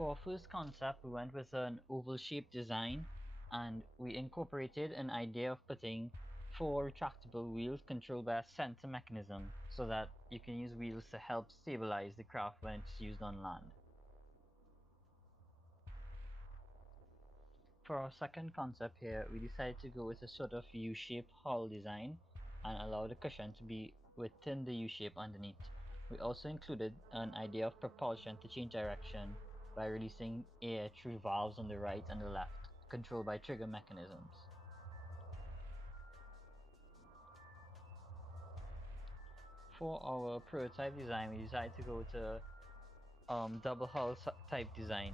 For our first concept, we went with an oval shaped design, and we incorporated an idea of putting 4 retractable wheels controlled by a center mechanism so that you can use wheels to help stabilize the craft when it's used on land. For our second concept here, we decided to go with a sort of U-shaped hull design and allow the cushion to be within the U-shape underneath. We also included an idea of propulsion to change direction by releasing air through valves on the right and the left, controlled by trigger mechanisms. For our prototype design, we decided to go with a double hull type design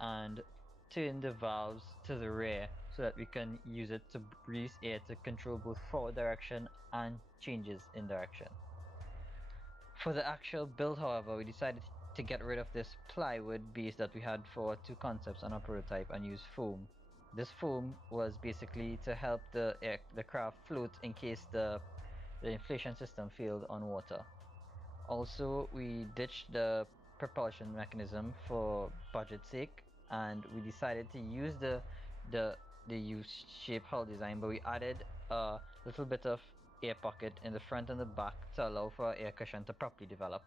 and turn the valves to the rear so that we can use it to release air to control both forward direction and changes in direction. For the actual build, however, we decided to get rid of this plywood base that we had for 2 concepts on our prototype and use foam. This foam was basically to help the craft float in case the inflation system failed on water. Also, we ditched the propulsion mechanism for budget's sake, and we decided to use the U-shaped hull design, but we added a little bit of air pocket in the front and the back to allow for our air cushion to properly develop.